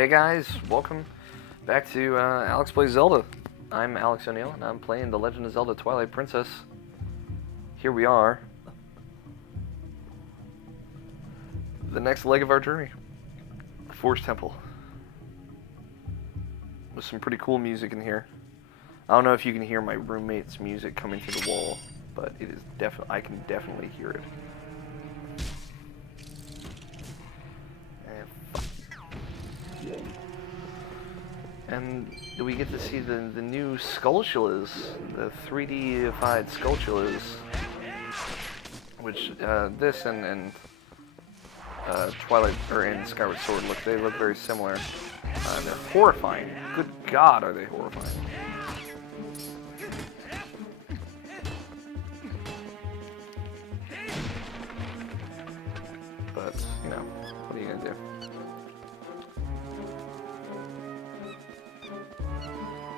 Hey guys, welcome back to Alex Plays Zelda. I'm Alex O'Neill, and I'm playing The Legend of Zelda Twilight Princess. Here we are. The next leg of our journey. The Forest Temple. With some pretty cool music in here. I don't know if you can hear my roommate's music coming through the wall, but it is I can definitely hear it. And we get to see the new Skulltulas, the 3D-ified Skulltulas, which this and Twilight or in Skyward Sword they look very similar. They're horrifying. Good God, are they horrifying? But you know, what are you gonna do?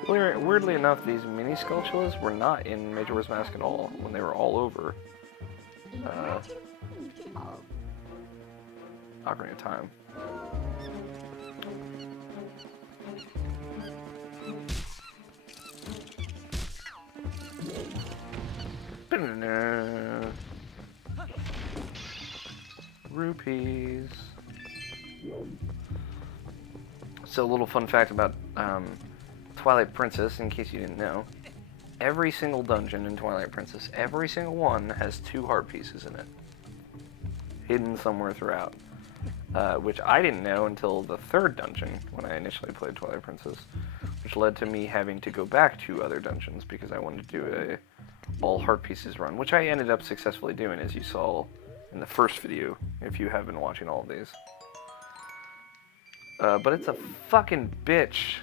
Weirdly enough, these mini Skulltulas were not in Majora's Mask at all when they were all over Ocarina of Time. Rupees. So a little fun fact about Twilight Princess, in case you didn't know, every single dungeon in Twilight Princess, every single one has 2 heart pieces in it, hidden somewhere throughout, which I didn't know until the 3rd dungeon when I initially played Twilight Princess, which led to me having to go back to other dungeons because I wanted to do a all heart pieces run, which I ended up successfully doing, as you saw in the first video, if you have been watching all of these. But it's a fucking bitch.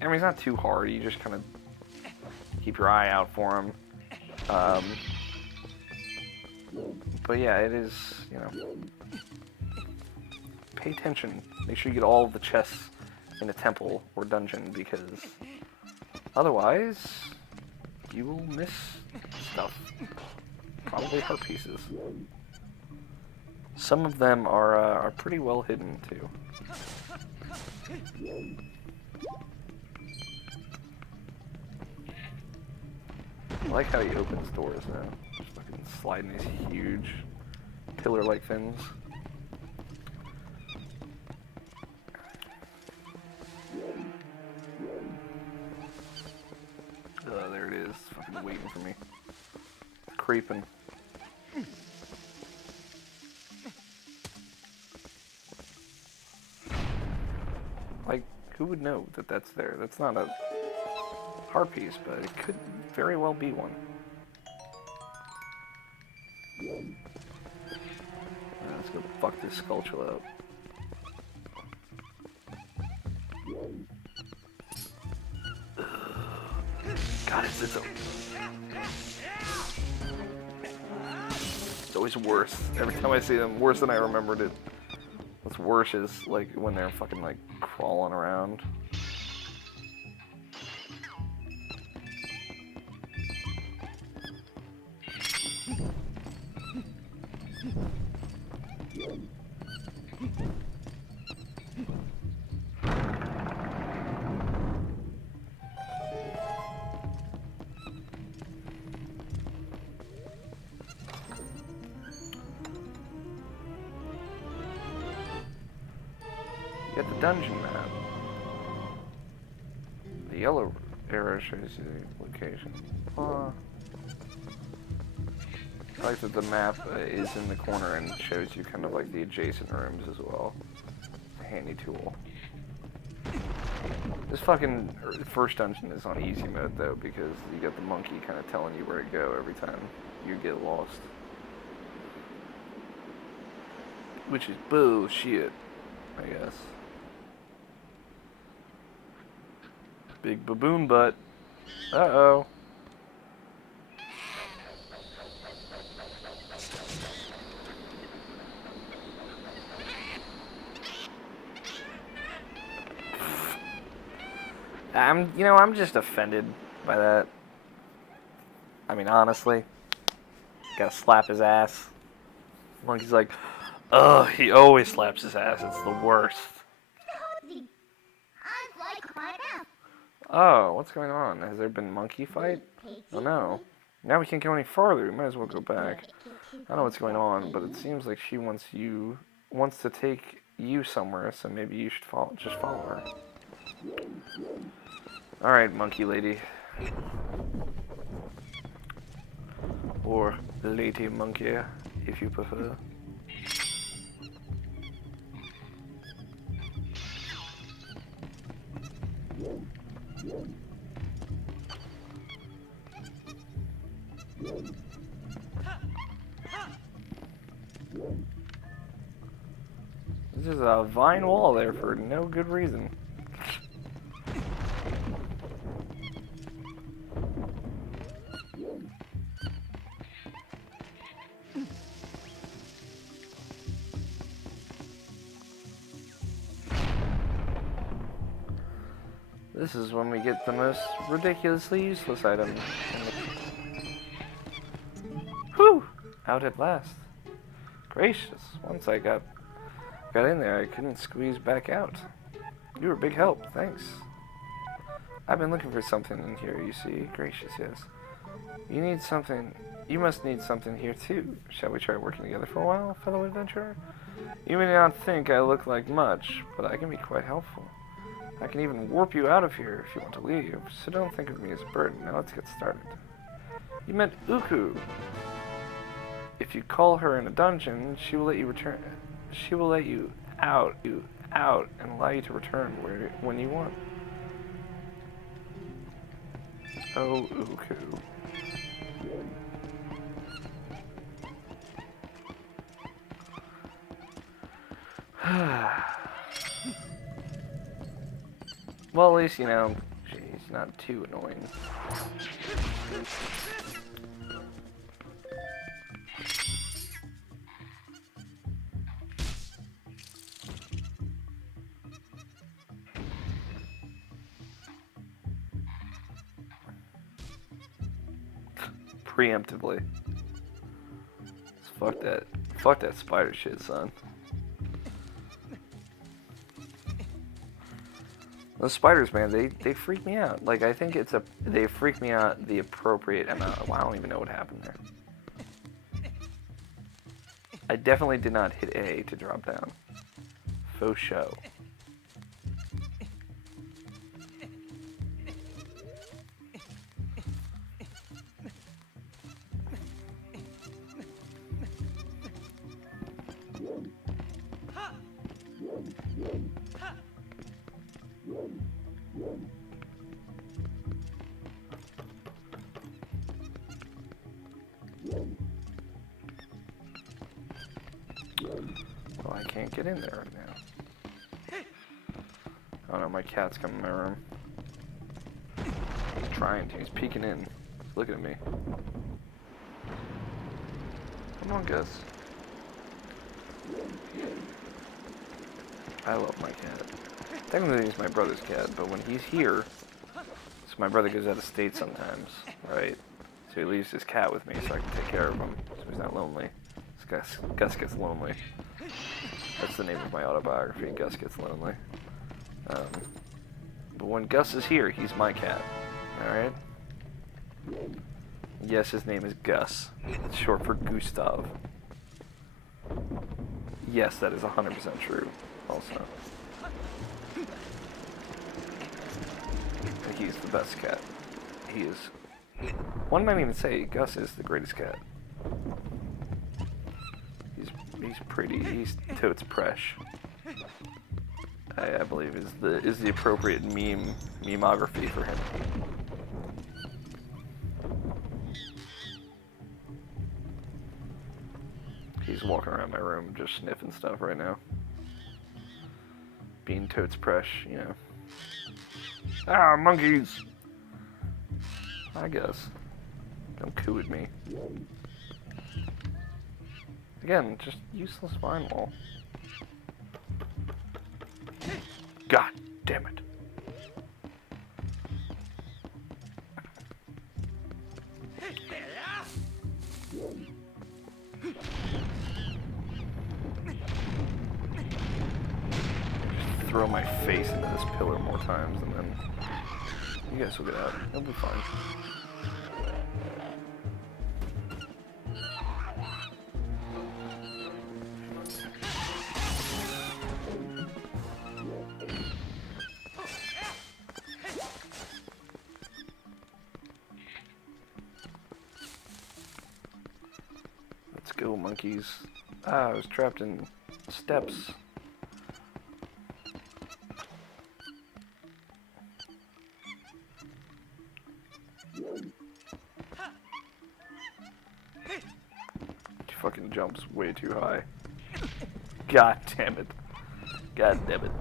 I mean, it's not too hard. You just kind of keep your eye out for them. But yeah, it is, you know, pay attention. Make sure you get all of the chests in a temple or dungeon, because otherwise you will miss stuff. Probably heart pieces. Some of them are pretty well hidden too. I like how he opens doors now. Just fucking sliding these huge pillar-like things. There it is. Fucking waiting for me. Creeping. Like, who would know that that's there? That's not a heart piece, but it could very well be one. Let's go fuck this Skulltula up. God, it's always worse. Every time I see them, worse than I remembered it. What's worse is like when they're fucking like crawling around. You got the dungeon map. The yellow arrow shows you the location. I like that the map is in the corner and shows you kind of like the adjacent rooms as well. Handy tool. This fucking first dungeon is on easy mode though, because you got the monkey kind of telling you where to go every time you get lost. Which is bullshit, I guess. Big baboon butt. Uh-oh. I'm just offended by that. I mean, honestly. Gotta slap his ass. Monkey's like, ugh, he always slaps his ass. It's the worst. Oh, what's going on? Has there been monkey fight? Oh no. Now we can't go any farther. We might as well go back. I don't know what's going on, but it seems like she wants to take you somewhere, so maybe you should just follow her. Alright, monkey lady. Or lady monkey, if you prefer. This is a vine wall there for no good reason. This is when we get the most ridiculously useless item. Whew! Out at last. Gracious, once I got in there, I couldn't squeeze back out. You were a big help, thanks. I've been looking for something in here, you see. Gracious, yes. You must need something here too. Shall we try working together for a while, fellow adventurer? You may not think I look like much, but I can be quite helpful. I can even warp you out of here if you want to leave, so don't think of me as a burden. Now let's get started. You met Uku. If you call her in a dungeon, she will let you return. She will let you out, and allow you to return when you want. Oh, Uku. Well, at least, you know, she's not too annoying. Preemptively. Fuck that spider shit, son. Those spiders, man, they freak me out. Like, I think they freak me out the appropriate amount. Well, I don't even know what happened there. I definitely did not hit A to drop down. Faux show. Well, I can't get in there right now. Oh no, my cat's coming in my room. He's trying to. He's peeking in. He's looking at me. Come on, Gus. I love my cat. Technically, he's my brother's cat, but when he's here, so my brother goes out of state sometimes, right? So he leaves his cat with me so I can take care of him, so he's not lonely. Gus gets lonely. That's the name of my autobiography, Gus Gets Lonely. But when Gus is here, he's my cat, alright? Yes, his name is Gus. It's short for Gustav. Yes, that is 100% true, also. And he's the best cat. He is... One might even say Gus is the greatest cat. He's pretty. He's totes fresh. I believe is the appropriate memography for him. He's walking around my room just sniffing stuff right now. Being totes fresh, you know. Ah, monkeys! I guess. Don't coo at me. Again, just useless vine wall. God damn it. Just throw my face into this pillar more times and then You guys will get out. It'll be fine. Let's go, monkeys. Ah, I was trapped in steps. Fucking jumps way too high. God damn it. God damn it.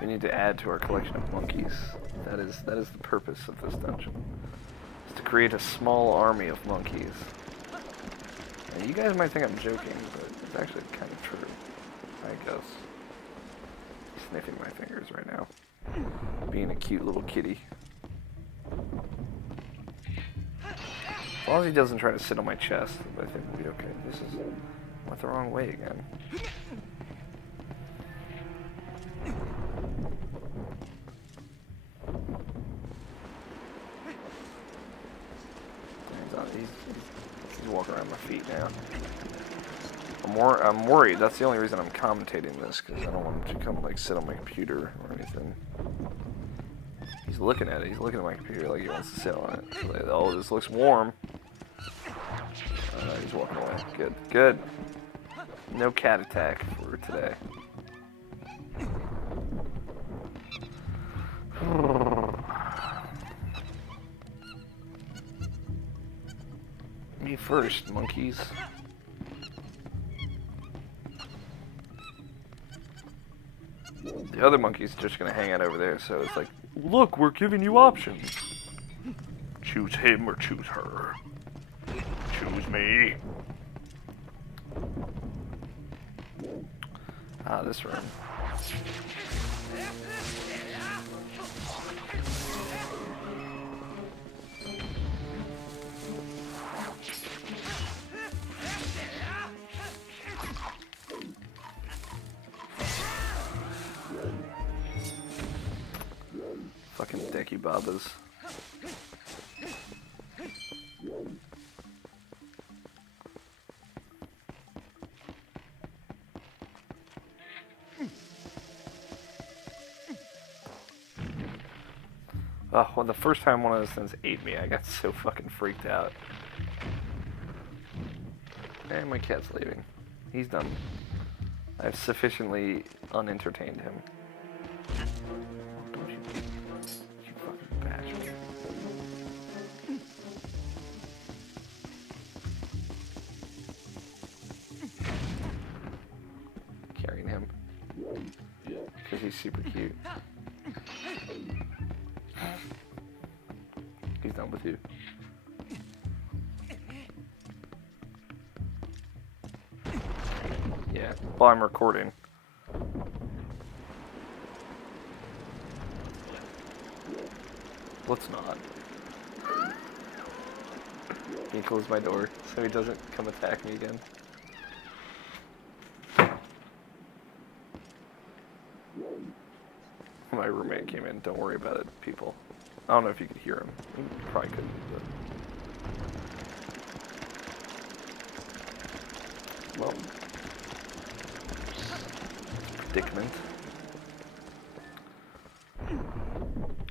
We need to add to our collection of monkeys. That is the purpose of this dungeon. Is to create a small army of monkeys. Now, you guys might think I'm joking, but it's actually kind of true, I guess. Sniffing my fingers right now. Being a cute little kitty. As long as he doesn't try to sit on my chest, I think we'll be okay. This is... went the wrong way again. He's walking around my feet now. I'm worried. That's the only reason I'm commentating this, because I don't want him to come like sit on my computer or anything. He's looking at it. He's looking at my computer like he wants to sit on it. Like, oh, this looks warm. He's walking away. Good. Good. No cat attack for today. Me first, monkeys. The other monkey's just gonna hang out over there, so it's like, look, we're giving you options. Choose him or choose her. Choose me. Ah, this room. Fucking Decky Babas. Oh, well, the first time one of those things ate me, I got so fucking freaked out. And my cat's leaving. He's done. I've sufficiently unentertained him. Don't you fucking bastard. Carrying him. Because he's super cute. He's done with you. Yeah, while I'm recording. Let's not. Can you close my door so he doesn't come attack me again? My roommate came in. Don't worry about it, people. I don't know if you could hear him. You probably couldn't, but... Well... predicament.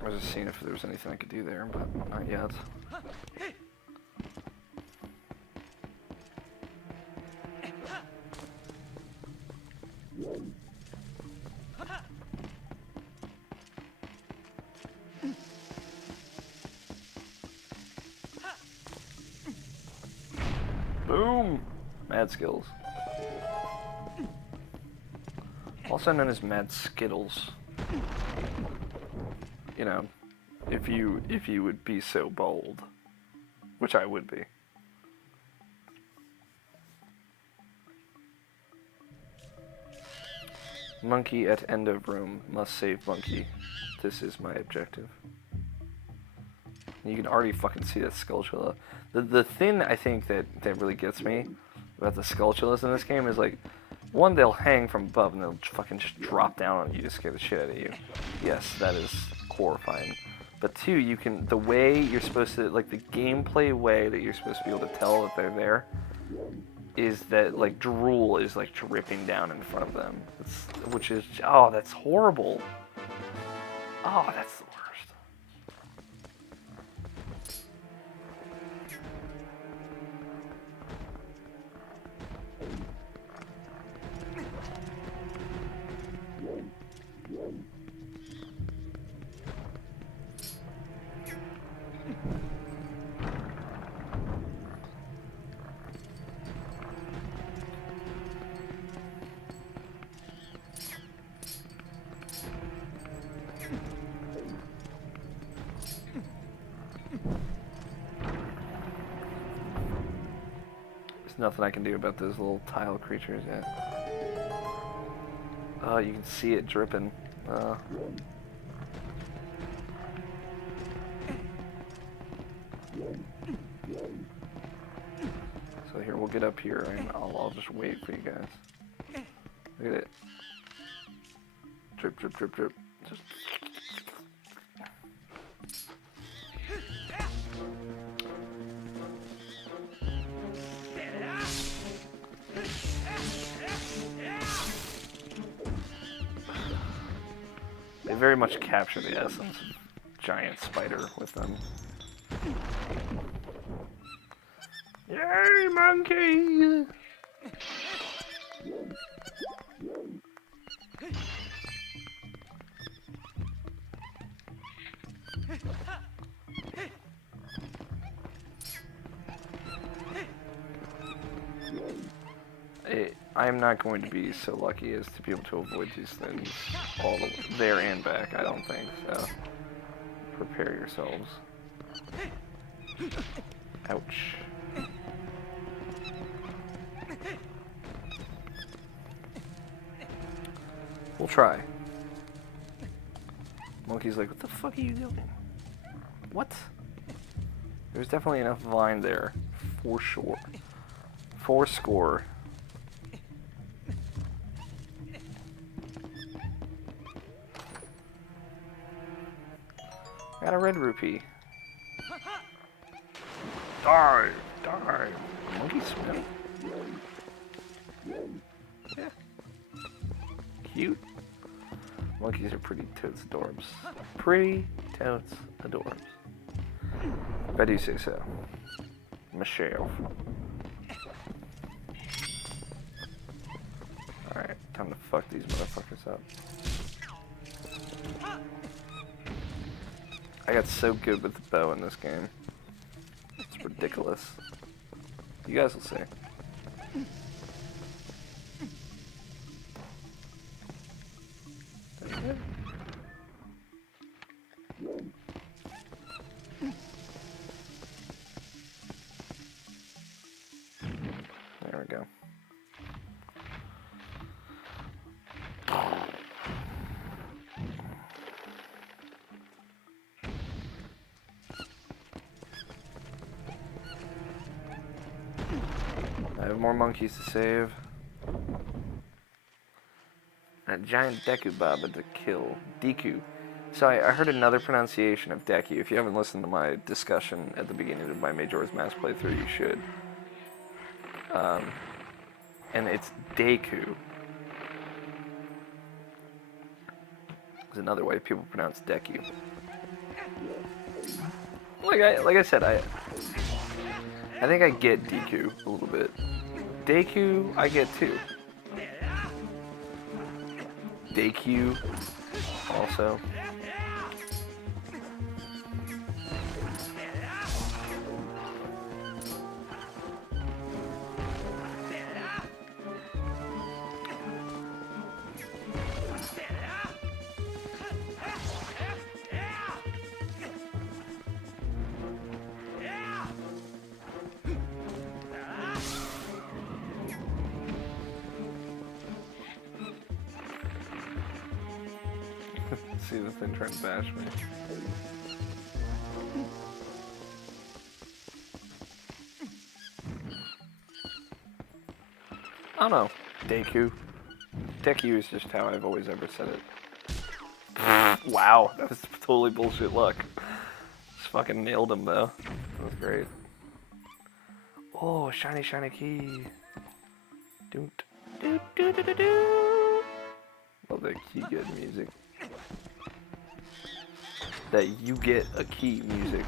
I was just seeing if there was anything I could do there, but not yet. Boom! Mad skills. Also known as Mad Skittles. You know, if you would be so bold, which I would be. Monkey at end of room must save monkey. This is my objective. You can already fucking see that skull shell. The thing I think that really gets me about the Skulltulas in this game is like, one, they'll hang from above and they'll fucking just drop down on you to scare the shit out of you. Yes, that is horrifying. But two, you can, the way you're supposed to, like the gameplay way that you're supposed to be able to tell that they're there is that like drool is like dripping down in front of them. Which is, oh, that's horrible. Oh, that's the worst. There's nothing I can do about those little tile creatures yet. Oh, you can see it dripping. So here, we'll get up here and I'll just wait for you guys. Look at it. Drip, drip, drip, drip. Just... They very much capture the essence of giant spider with them. Yay, monkey! I am not going to be so lucky as to be able to avoid these things all the way there and back, I don't think, so prepare yourselves. Ouch. We'll try. Monkey's like, what the fuck are you doing? What? There's definitely enough vine there, for sure. For score. Got a red rupee. Dive! Dive! Monkey swim. Yeah. Cute. Monkeys are pretty totes adorbs. Pretty totes adorbs. If I do say so. Michelle. Alright, time to fuck these motherfuckers up. I got so good with the bow in this game. It's ridiculous. You guys will see. There we go. I have more monkeys to save. That giant Deku Baba to kill. Deku. So I heard another pronunciation of Deku. If you haven't listened to my discussion at the beginning of my Majora's Mask playthrough, you should. And it's Deku. There's another way people pronounce Deku. Like I said, I think I get Deku a little bit. Deku, I get too. Deku, also. See this thing trying to bash me. I don't know. Deku. Deku is just how I've always ever said it. Wow, that was totally bullshit luck. Just fucking nailed him though. That was great. Oh, shiny, shiny key. Doot, doot, doot, doot, doot, doot. Love that key get music. That you get a key music.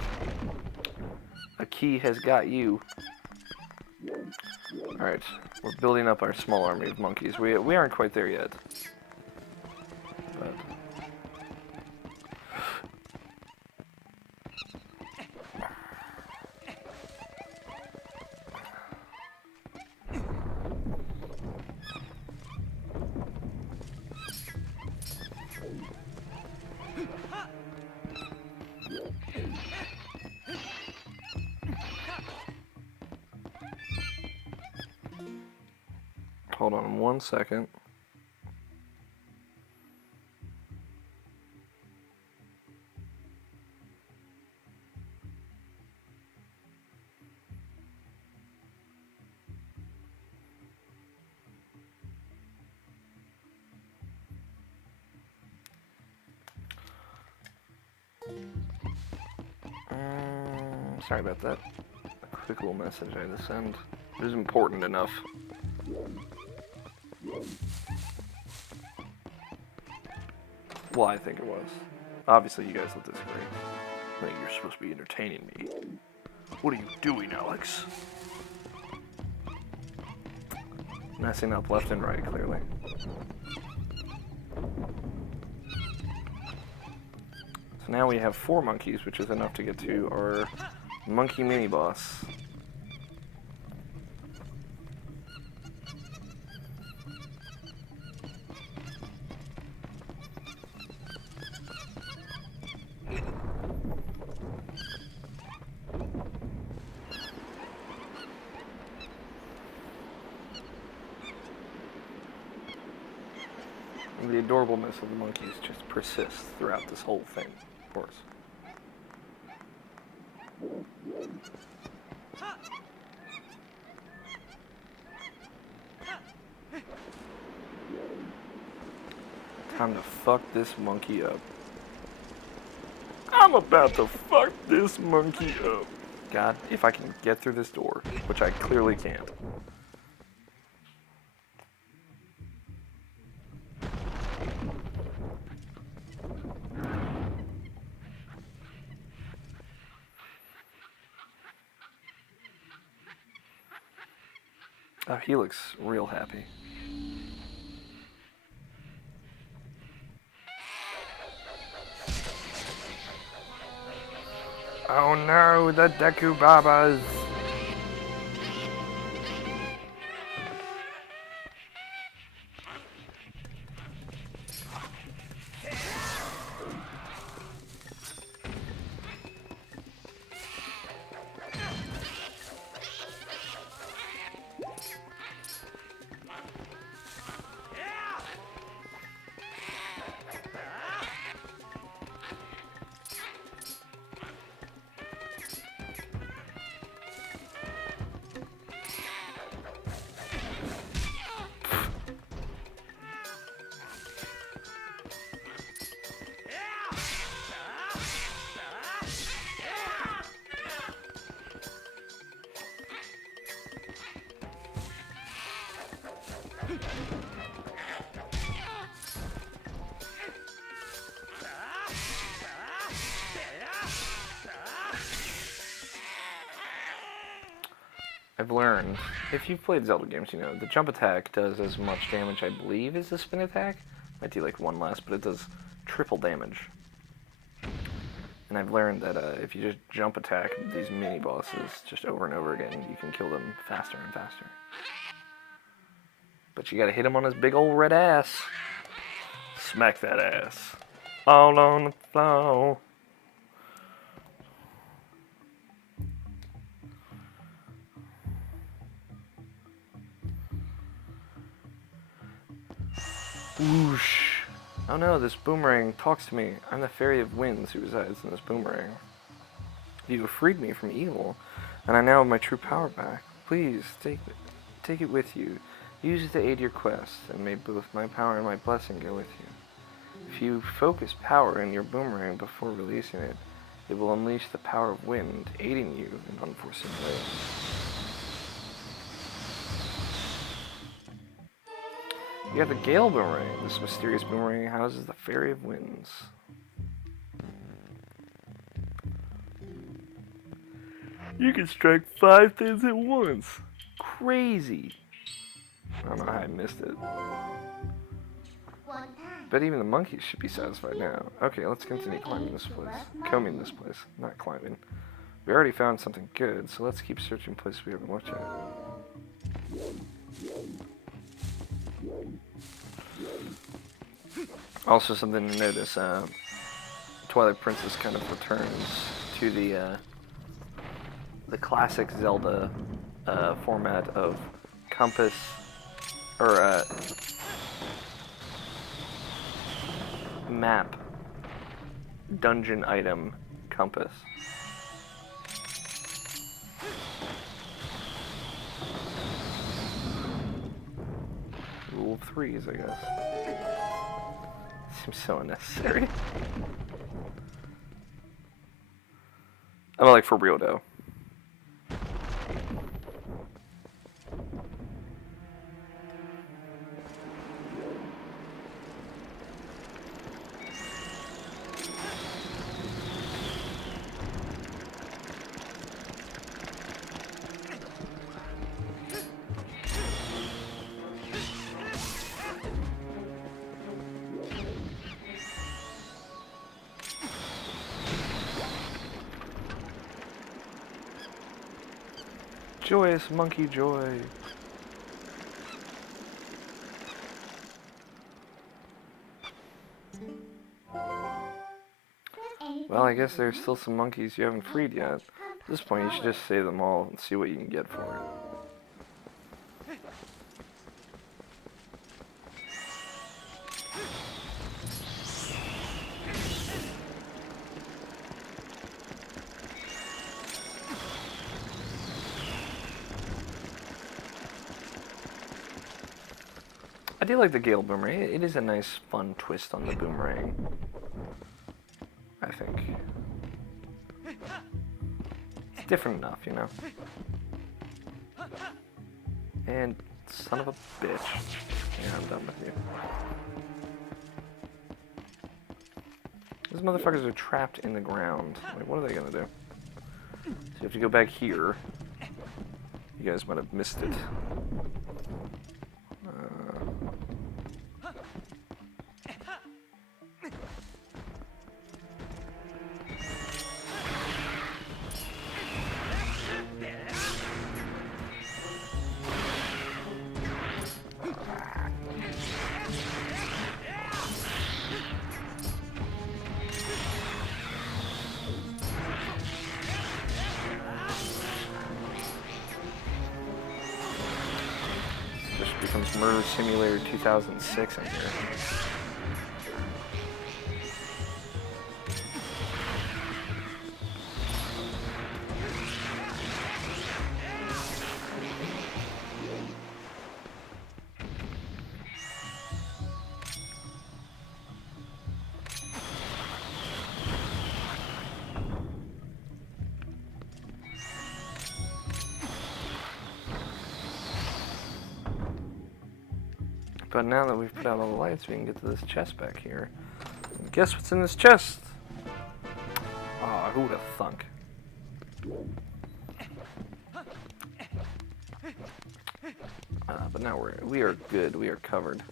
A key has got you. Alright, we're building up our small army of monkeys. We aren't quite there yet. But hold on 1 second. Sorry about that. A quick little message I had to send. It was important enough. Well, I think it was. Obviously, you guys will disagree. I think you're supposed to be entertaining me. What are you doing, Alex? Messing up left and right, clearly. So now we have 4 monkeys, which is enough to get to our monkey mini-boss. And the adorableness of the monkeys just persists throughout this whole thing, of course. Time to fuck this monkey up. I'm about to fuck this monkey up. God, if I can get through this door, which I clearly can't. Oh, he looks real happy. Oh no, the Deku Babas! I've learned, if you've played Zelda games, you know, the jump attack does as much damage, I believe, as the spin attack. Might do like 1 less, but it does triple damage. And I've learned that if you just jump attack these mini-bosses just over and over again, you can kill them faster and faster. But you gotta hit him on his big old red ass. Smack that ass. All on the floor. Whoosh. Oh no, this boomerang talks to me. I'm the fairy of winds who resides in this boomerang. You have freed me from evil, and I now have my true power back. Please, take it with you. Use it to aid your quest, and may both my power and my blessing go with you. If you focus power in your boomerang before releasing it, it will unleash the power of wind, aiding you in unforeseen ways. You have the Gale Boomerang. This mysterious boomerang houses the Fairy of Winds. You can strike 5 things at once. Crazy. I don't know how I missed it. But even the monkeys should be satisfied now. Okay, let's continue climbing this place. Combing this place, not climbing. We already found something good, so let's keep searching places we haven't looked at. Also, something to notice, Twilight Princess kind of returns to the classic Zelda format of compass, or map, dungeon item, compass. Rule of threes, I guess. Seems so unnecessary. I'm like, for real though. Joyous monkey joy. Well, I guess there's still some monkeys you haven't freed yet. At this point, you should just save them all and see what you can get for it. I do like the Gale Boomerang. It is a nice, fun twist on the boomerang, I think. It's different enough, you know? And son of a bitch. Yeah, I'm done with you. These motherfuckers are trapped in the ground. Like, what are they gonna do? So you have to go back here. You guys might have missed it. Becomes Murder Simulator 2006 in here. But now that we've put out all the lights, we can get to this chest back here. And guess what's in this chest? Ah, who would have thunk? But now we are good. We are covered.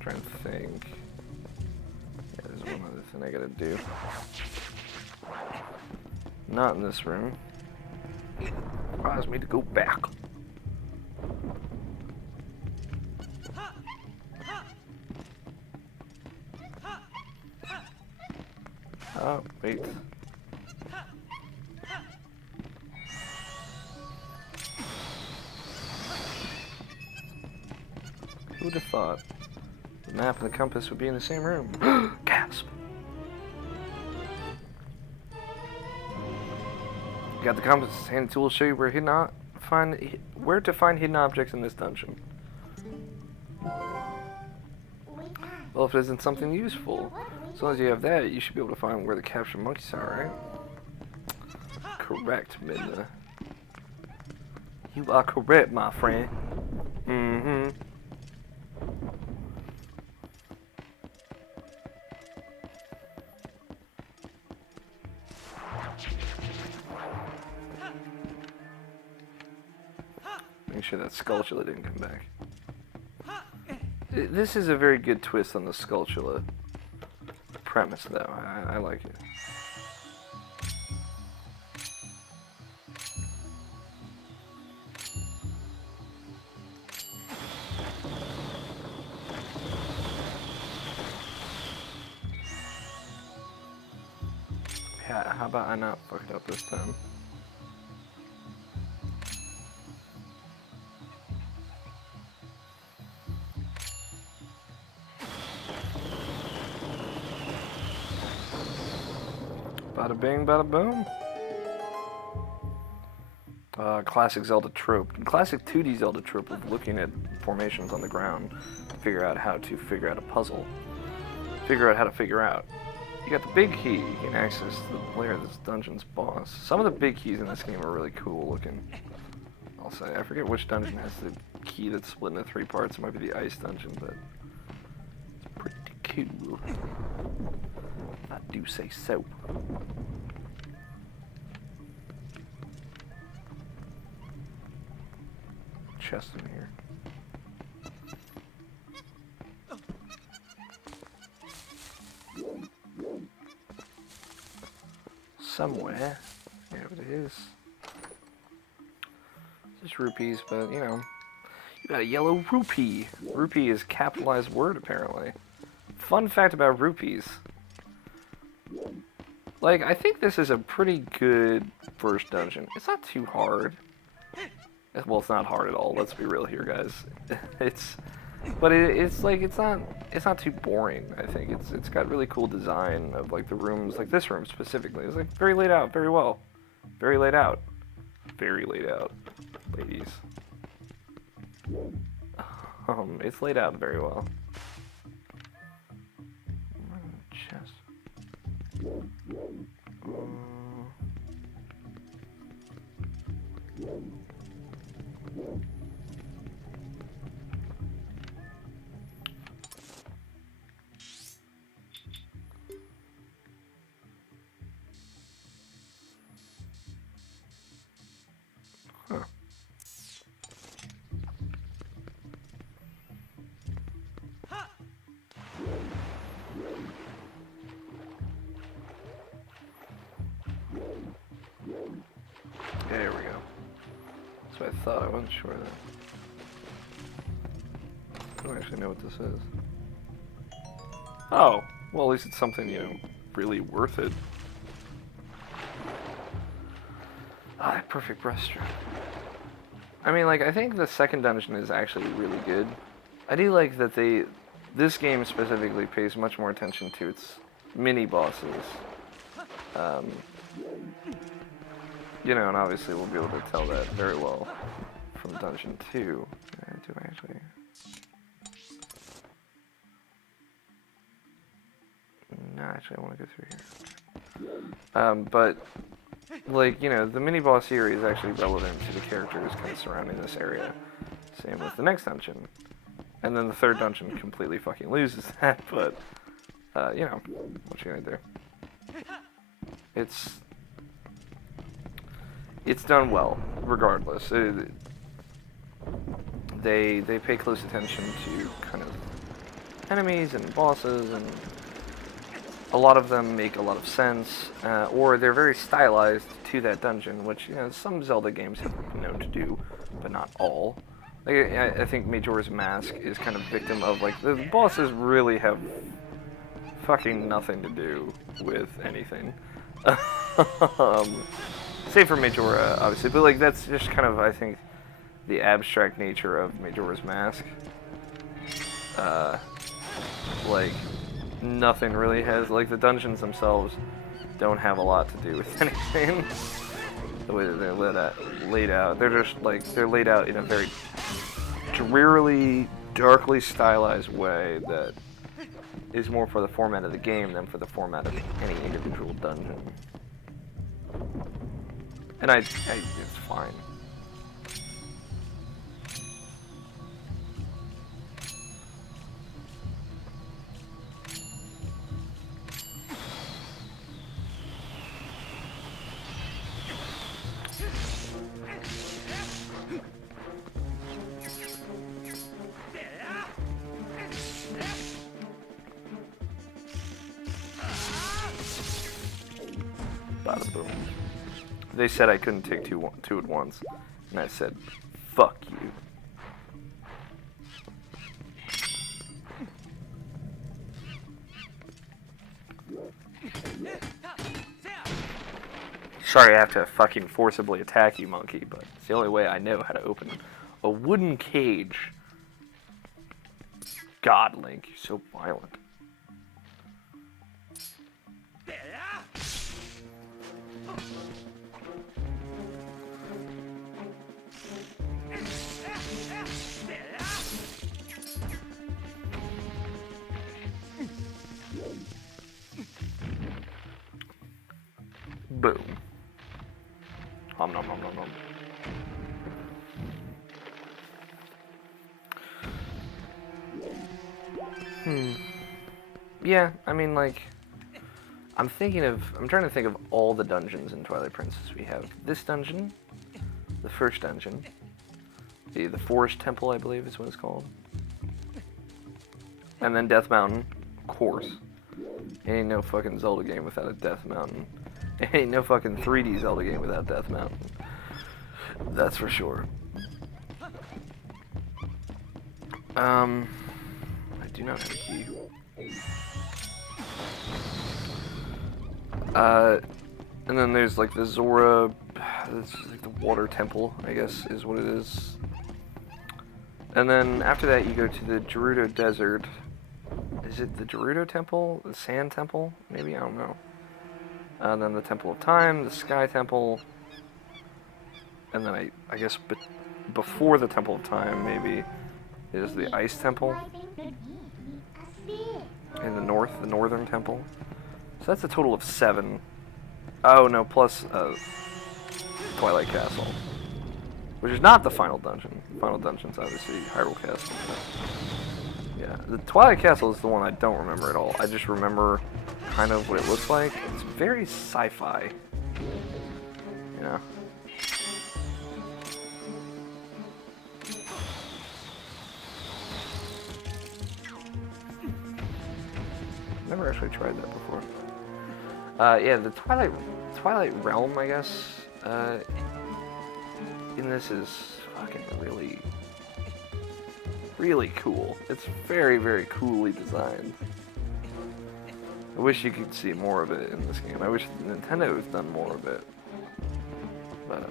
Trying to think. One other thing I gotta do. Not in this room. Requires me to go back. Oh, wait. Who'd have thought? The map and the compass would be in the same room. Gasp! You got the compass and tool show you where to find hidden objects in this dungeon. Well, if it isn't something useful, as long as you have that, you should be able to find where the captured monkeys are, right? Correct, Midna. You are correct, my friend. Mm-hmm. Make sure that Skulltula didn't come back. This is a very good twist on the Skulltula premise, though. I like it. Yeah, how about I not fuck it up this time? Bada bing, bada boom. Classic Zelda trope. Classic 2D Zelda trope of looking at formations on the ground to figure out how to figure out a puzzle. Figure out how to figure out. You got the big key. You can access the lair of this dungeon's boss. Some of the big keys in this game are really cool looking. I'll say. I forget which dungeon has the key that's split into 3 parts. It might be the ice dungeon, but it's pretty cool. I do say so. Chest in here. Somewhere. There it is. It's just rupees, but you know. You got a yellow rupee. Rupee is a capitalized word, apparently. Fun fact about rupees. Like, I think this is a pretty good first dungeon. It's not too hard. Well, it's not hard at all. Let's be real here, guys. It's not too boring. I think it's got really cool design of like the rooms, like this room specifically. It's like very laid out, very well, very laid out, ladies. It's laid out very well. Chest. Huh. There we go. That's what I thought. I wasn't sure that. I don't actually know what this is. Oh, well, at least it's something, you know, really worth it. Ah, perfect breaststroke. I mean, like, I think the second dungeon is actually really good. I do like that this game specifically pays much more attention to its mini-bosses. You know, and obviously we'll be able to tell that very well from Dungeon 2. Do I actually... No, actually I want to go through here. But, like, you know, the mini-boss here is actually relevant to the characters kind of surrounding this area. Same with the next dungeon. And then the third dungeon completely fucking loses that, but, you know, what you gonna do? It's done well, regardless. They pay close attention to kind of enemies and bosses, and a lot of them make a lot of sense, or they're very stylized to that dungeon, which, you know, some Zelda games have been known to do, but not all. Like, I think Majora's Mask is kind of victim of, like, the bosses really have fucking nothing to do with anything. Save for Majora, obviously, but, like, that's just kind of, I think, the abstract nature of Majora's Mask. like, nothing really has, like, the dungeons themselves don't have a lot to do with anything. The way that they're laid out. They're just, like, they're laid out in a very drearily, darkly stylized way that is more for the format of the game than for the format of any individual dungeon. And it's fine. Bada boom. They said I couldn't take two at once, and I said, fuck you. Sorry I have to fucking forcibly attack you, monkey, but it's the only way I know how to open a wooden cage. God, Link, you're so violent. Boom. Nom nom nom nom nom. Yeah, I mean, like, I'm trying to think of all the dungeons in Twilight Princess. We have this dungeon, the first dungeon, the Forest Temple, I believe is what it's called, and then Death Mountain, of course. Ain't no fucking Zelda game without a Death Mountain. Ain't no fucking 3D Zelda game without Death Mountain. That's for sure. I do not have a key. And then there's like the Zora, this is like the water temple, I guess is what it is. And then after that you go to the Gerudo Desert. Is it the Gerudo Temple? The Sand Temple? Maybe? I don't know. And then the Temple of Time, the Sky Temple. And then I guess before the Temple of Time maybe is the Ice Temple. In the north, the Northern Temple. So that's a total of 7. Oh no, plus Twilight Castle. Which is not the final dungeon. The final dungeon's obviously Hyrule Castle. Yeah, the Twilight Castle is the one I don't remember at all. I just remember kind of what it looks like. It's very sci-fi. You know? Never actually tried that before. Yeah, the Twilight Realm, I guess, in this is fucking really cool. It's very, very coolly designed. I wish you could see more of it in this game. I wish Nintendo had done more of it. But,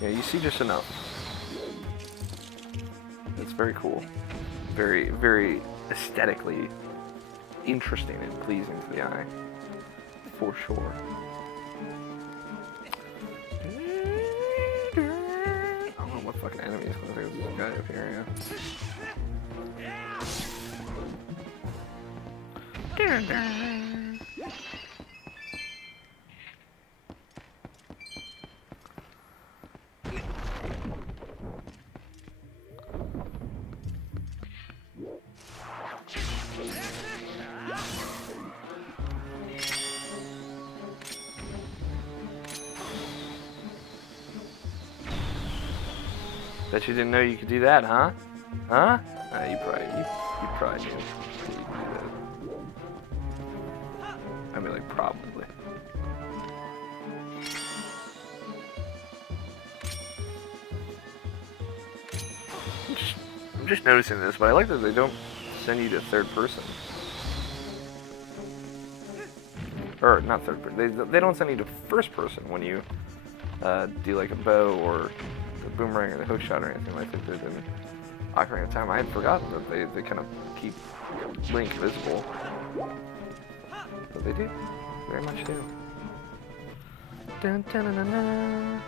yeah, you see just enough. It's very cool. Very, very aesthetically interesting and pleasing to the eye. For sure. I don't know what fucking enemy is going to be this guy up here, yeah. Bet you didn't know you could do that, huh? Huh? You probably knew. I mean, like, probably. I'm just noticing this, but I like that they don't send you to third person. Or, not third person. They don't send you to first person when you do, like, a bow or the boomerang or the hook shot or anything like that. Ocarina of Time, I had forgotten that they kind of keep Link visible. But they do. Very much do. Dun, dun, dun, dun, dun.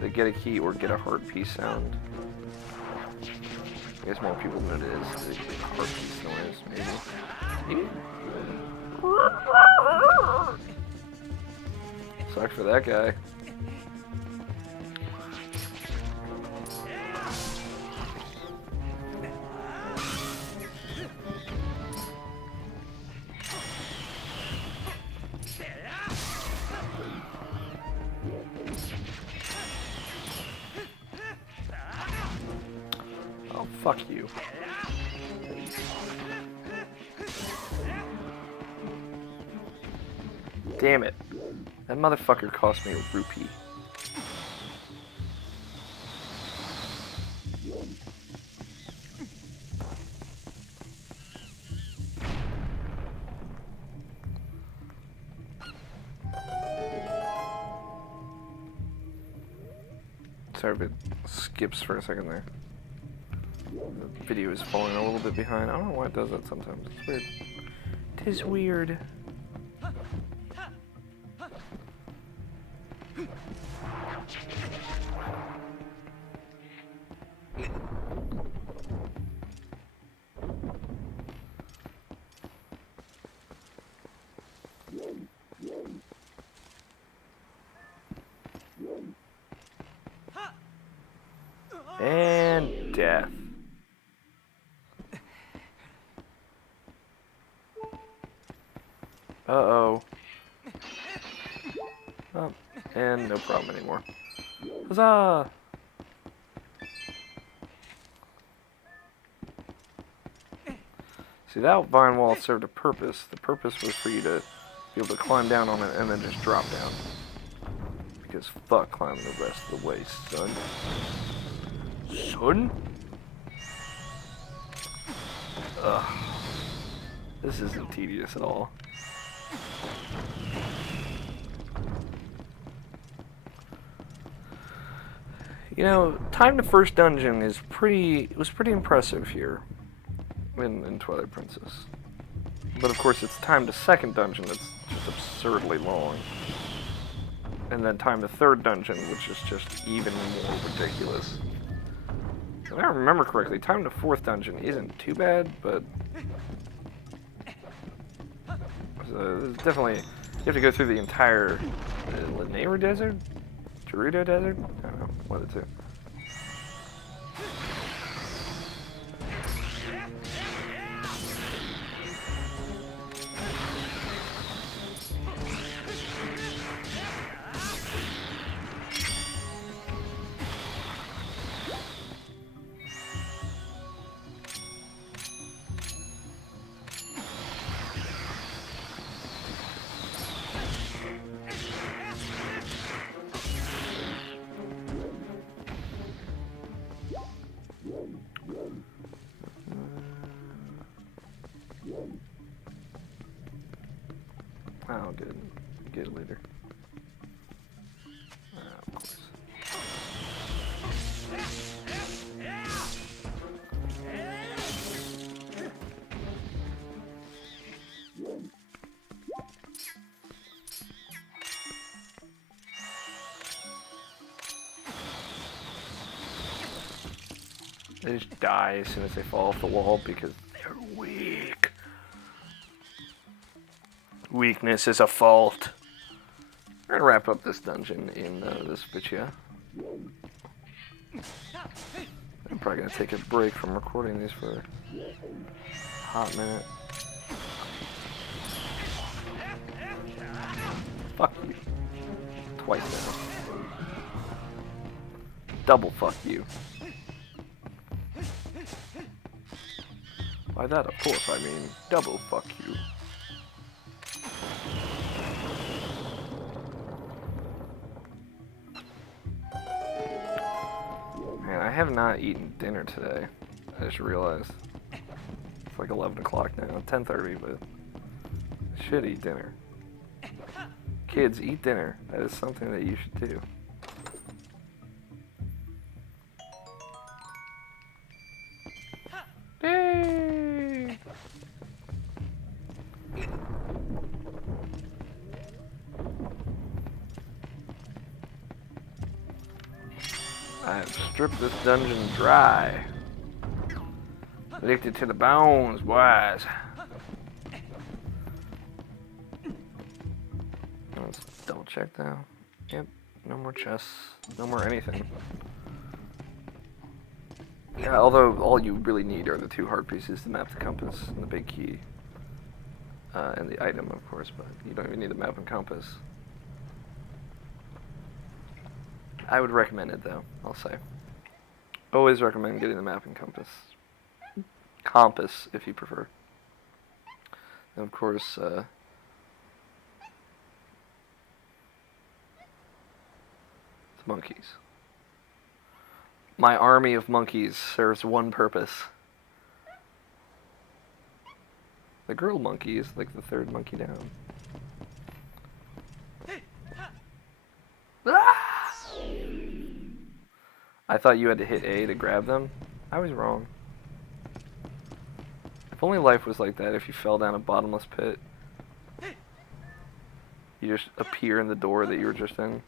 They get a key or get a heart piece sound. I guess more people than it is. The heart piece noise, maybe. Sucks for that guy. Oh, fuck you. Damn it. That motherfucker cost me a rupee. Sorry if it skips for a second there. The video is falling a little bit behind. I don't know why it does that sometimes. It's weird. It is weird. And death. Uh-oh. Oh, and no problem anymore. Huzzah! See, that vine wall served a purpose. The purpose was for you to be able to climb down on it and then just drop down. Because fuck climbing the rest of the way, son. Son? Ugh. This isn't tedious at all. You know, time to first dungeon is was pretty impressive here in Twilight Princess. But of course it's time to second dungeon that's just absurdly long. And then time to third dungeon, which is just even more ridiculous. If I remember correctly, time to fourth dungeon isn't too bad, but there's definitely, you have to go through the entire Lanayru Desert? Gerudo Desert? I don't know, one of the two. Oh, good. Get it later. Of course. They just die as soon as they fall off the wall because they're weak. Weakness is a fault. We're gonna wrap up this dungeon in this video. I'm probably gonna take a break from recording these for a hot minute. Fuck you. Twice now. Double fuck you. By that, of course, I mean double fuck you. Man, I have not eaten dinner today. I just realized. It's like 11 o'clock now, 10:30, but I should eat dinner. Kids, eat dinner. That is something that you should do. I have stripped this dungeon dry. Addicted to the bones, boys. Let's double check though. Yep, no more chests, no more anything. Yeah, although all you really need are the 2 heart pieces, the map, the compass, and the big key. And the item, of course, but you don't even need the map and compass. I would recommend it though, I'll say. Always recommend getting the map and compass. Compass, if you prefer. And of course, monkeys. My army of monkeys serves one purpose. The girl monkey is like the 3rd monkey down. Ah! I thought you had to hit A to grab them. I was wrong. If only life was like that, if you fell down a bottomless pit, you just appear in the door that you were just in.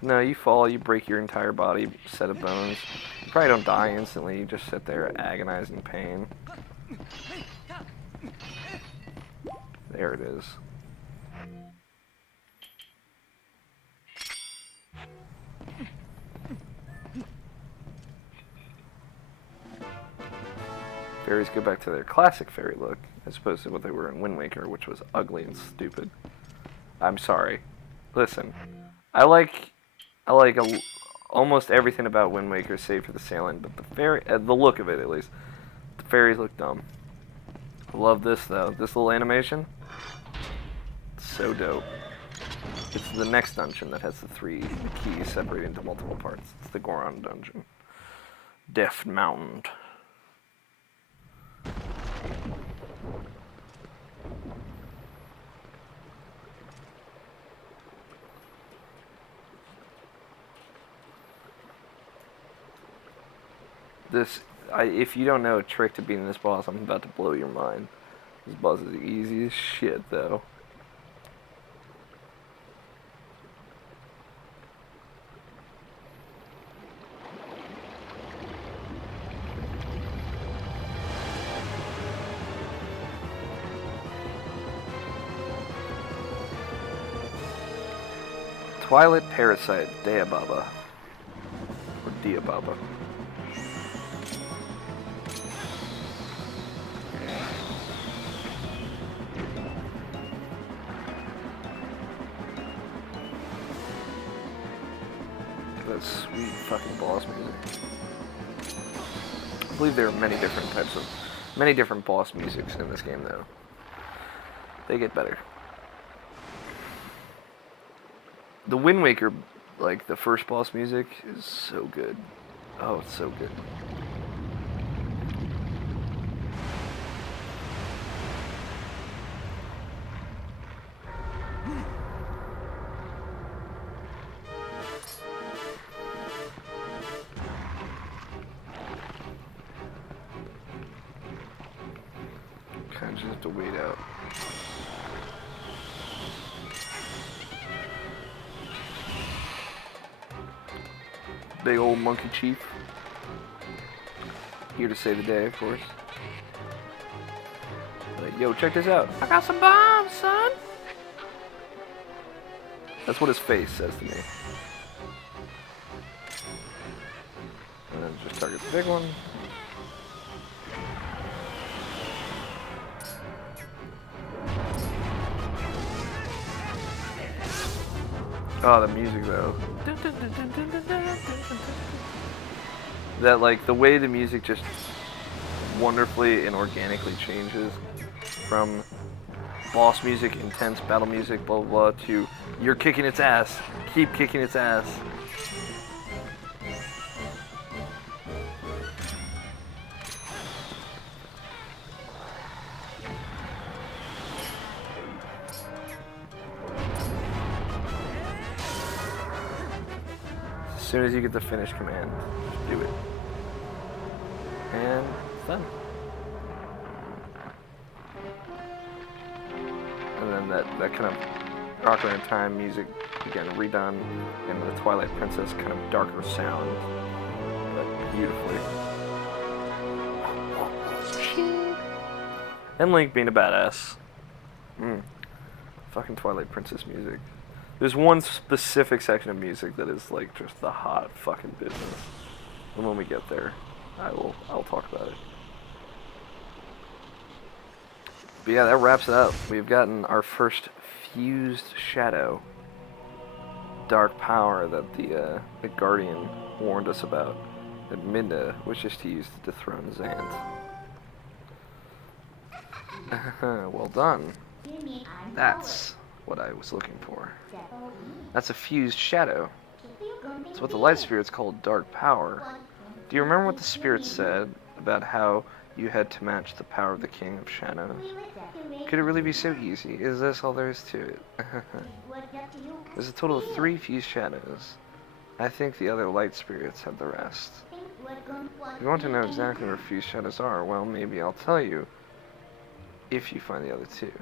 No, you fall, you break your entire body, set of bones. You probably don't die instantly, you just sit there agonizing pain. There it is. Fairies go back to their classic fairy look, as opposed to what they were in Wind Waker, which was ugly and stupid. I'm sorry. Listen, I like almost everything about Wind Waker, save for the sailing, but the look of it at least, the fairies look dumb. I love this though. This little animation, it's so dope. It's the next dungeon that has the keys separated into multiple parts. It's the Goron dungeon. Death Mountain. If you don't know a trick to beating this boss, I'm about to blow your mind. This boss is easy as shit, though. Twilight Parasite, Deababa. Or Diababa. That sweet fucking boss music. I believe there are many different boss musics in this game though. They get better. The Wind Waker, like the first boss music, is so good. Oh, it's so good. Kind of just have to wait out. Big old monkey chief. Here to save the day, of course. Like, yo, check this out. I got some bombs, son! That's what his face says to me. And then just target the big one. Oh, the music though. That, like, the way the music just wonderfully and organically changes from boss music, intense battle music, blah blah blah, to you're kicking its ass, keep kicking its ass. As soon as you get the finish command, just do it. And it's done. And then that kind of Ocarina of Time music again, redone in the Twilight Princess kind of darker sound, but beautifully. And Link being a badass. Fucking Twilight Princess music. There's one specific section of music that is like just the hot fucking business. And when we get there, I'll talk about it. But yeah, that wraps it up. We've gotten our first fused shadow. Dark power that the Guardian warned us about. That Midna wishes to use to dethrone Zant. Well done. That's what I was looking for. That's a fused shadow. It's what the light spirits called dark power. Do you remember what the spirits said about how you had to match the power of the King of Shadows? Could it really be so easy? Is this all there is to it? There's a total of 3 fused shadows. I think the other light spirits have the rest. If you want to know exactly where fused shadows are, well, maybe I'll tell you if you find the other 2.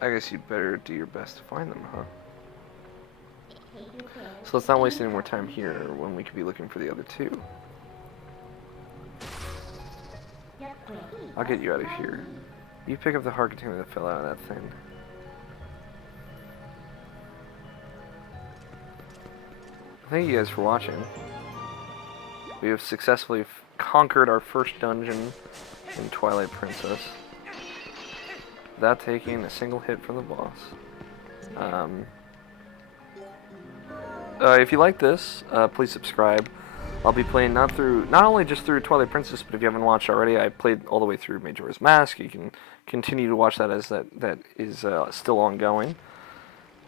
I guess you'd better do your best to find them, huh? So let's not waste any more time here when we could be looking for the other 2. I'll get you out of here. You pick up the heart container that fell out of that thing. Thank you guys for watching. We have successfully conquered our first dungeon in Twilight Princess without taking a single hit from the boss. If you like this, please subscribe. I'll be playing not only just through Twilight Princess, but if you haven't watched already, I played all the way through Majora's Mask. You can continue to watch that as that is still ongoing.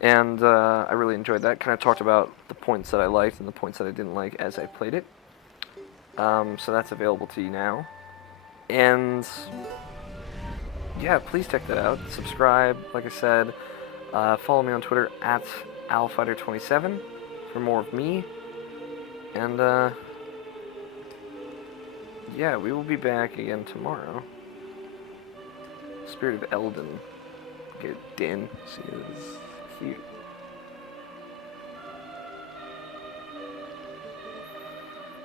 And I really enjoyed that. Kind of talked about the points that I liked and the points that I didn't like as I played it. So that's available to you now. And yeah, please check that out. Subscribe, like I said. Follow me on Twitter at @owlfighter27 for more of me. And yeah, we will be back again tomorrow. Spirit of Eldin. Get Din. She is cute.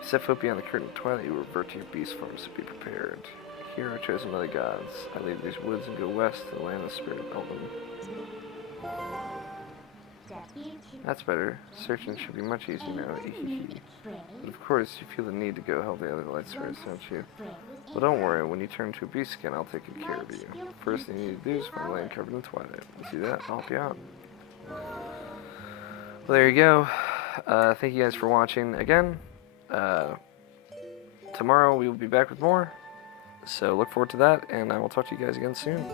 Set foot beyond the curtain of Twilight, you will revert to your beast form, so be prepared. Here are chosen by the gods. I leave these woods and go west to the land of the Spirit of Eldin. That's better. Searching should be much easier now. But of course, you feel the need to go help the other light spirits, don't you? Well, don't worry. When you turn to a beast again, I'll take good care of you. First thing you need to do is find a land covered in twilight. You see that? I'll help you out. Well, there you go. Thank you guys for watching again. Tomorrow we will be back with more. So look forward to that, and I will talk to you guys again soon.